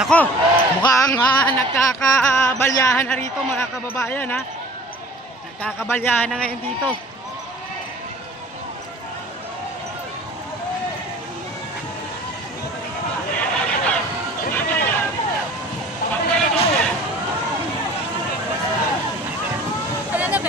Ako, mukhang nagkakabalyahan na rito mga kababayan ha. Nagkakabalyahan na ngayon dito. Wala na ba?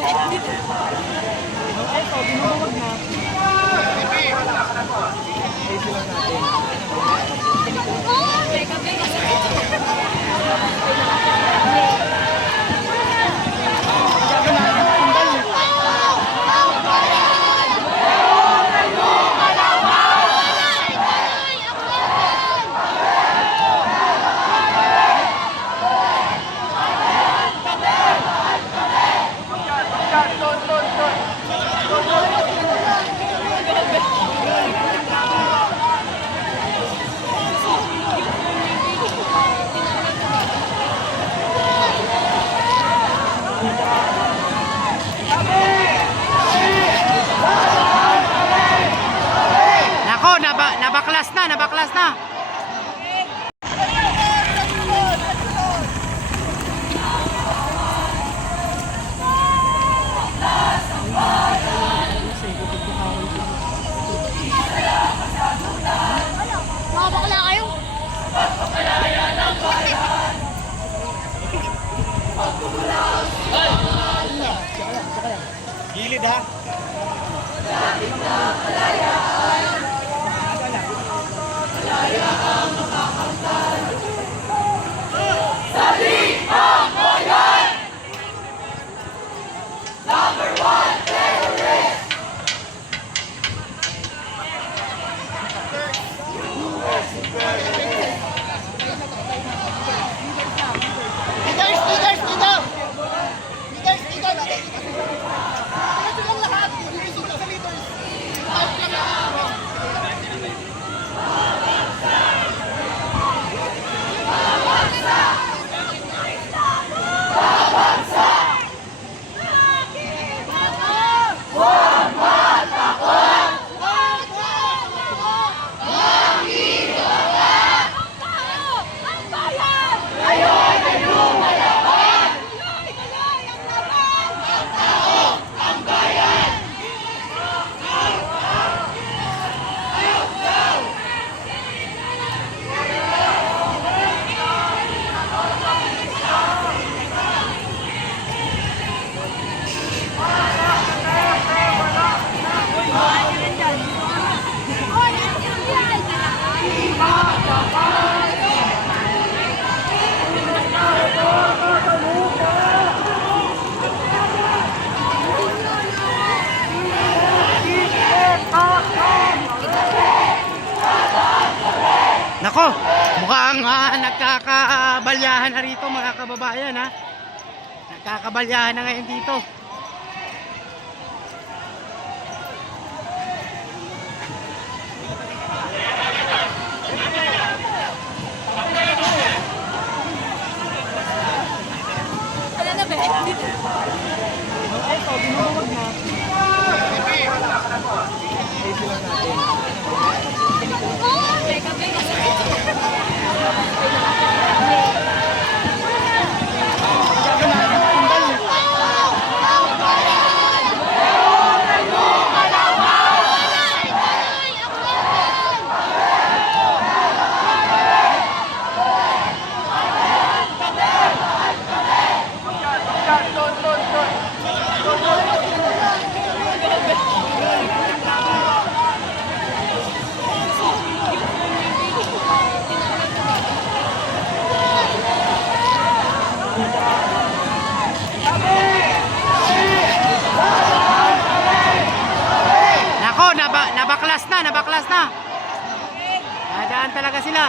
Nako, nabaklas na. Mga bakla kayo. Gilid ha. Nako, mukhang nagkakabalyahan na rito mga kababayan ha. Nagkakabalyahan na ngayon dito. Wala na ba? Nako, nabaklas na. Nadaan talaga sila.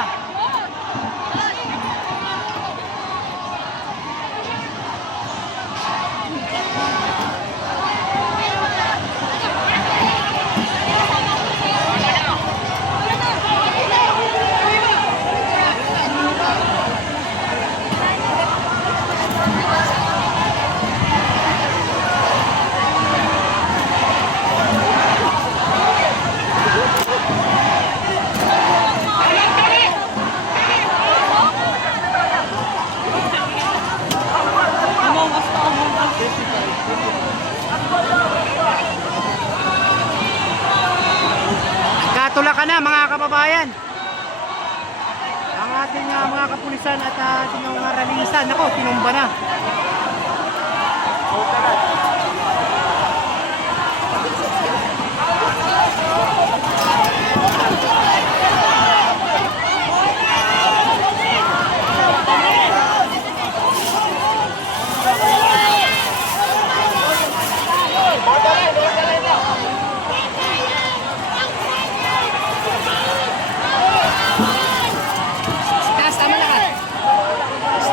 mga kapulisan at yung mga ralisan. Ako, tinumba na.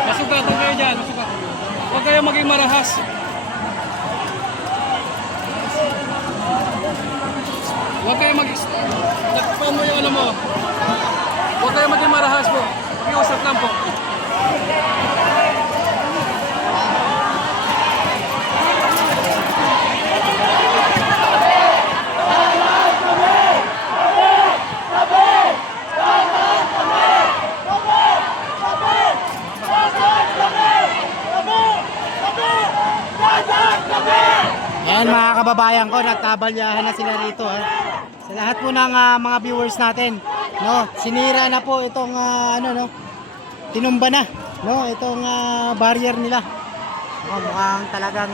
Masugatan kayo dyan, masugatan. Huwag kayo maging marahas. Huwag kayo maging... Nagpain mo yung ano mo. Huwag kayo maging marahas po. Iusap lang po. Ayan mga kababayan ko, nagkabalyahan na sila rito. Sa lahat po ng mga viewers natin, no, sinira na po itong tinumba na, no, itong barrier nila. Mukhang talagang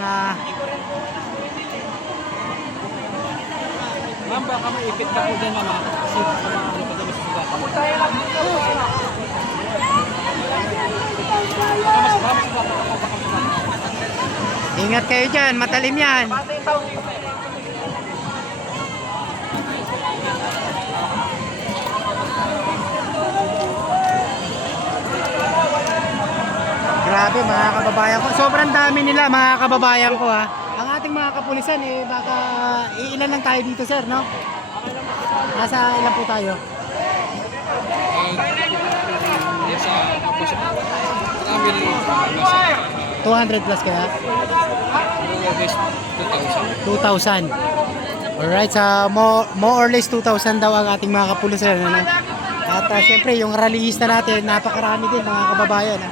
Ma'am, baka may ipit ka po dyan, mama. Kasi ano pa dyan, masugatan. ingat kayo dyan, matalim yan. Grabe mga kababayan ko. Sobrang dami nila mga kababayan ko ha. Ang ating mga kapulisan baka ilan lang tayo dito sir, no? Nasa ilan po tayo? Yes, tapos marami rin. 200 plus kaya? 2,000. 2,000. Alright, sa more or less 2,000 daw ang ating mga kapulisan. Ano? At syempre, yung rallyista natin, napakarami din mga kababayan. Ha?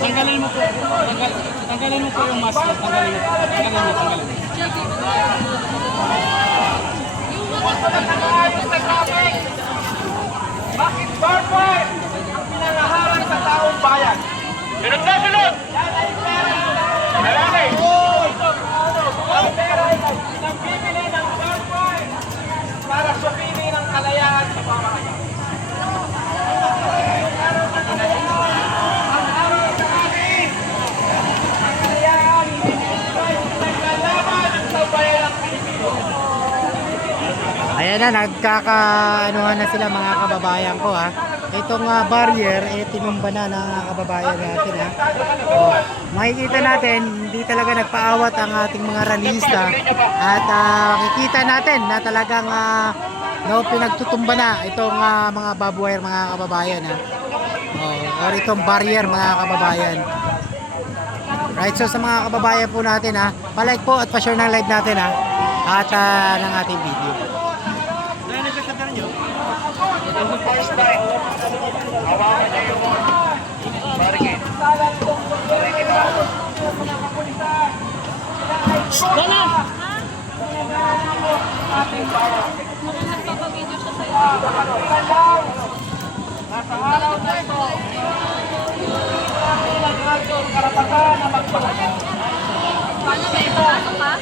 Tanggalin mo po. Tanggalin mo po yung mask. Tanggalin mo. Tanggalin mo. Bakit barbed ang pinangaharang sa taong bayan? Sunod na sunod! Lalaki! Ang pera ay nagbibili ng barbed para supili ng kalayaan sa pamamayan. Ang araw sa akin, ang kalayaan ibibigay naglalaban ng tabayan ng Pilipino. Ayan na, nagkakaanuhan na sila mga kababayan ko ha. Itong barrier, tinumba na ng mga kababayan natin ha. O, makikita natin, hindi talaga nagpaawat ang ating mga rallyista. At makikita natin na talagang pinagtutumba na itong mga barbed wire mga kababayan ha. Or itong barrier mga kababayan. Right, so sa mga kababayan po natin ha, palike po at pa-share ng live natin ha. At ng ating video. Nagpapabideo siya sa'yo. Nasa araw na ito, karapatan na magpahayag. Paano ba ito? Ano ka?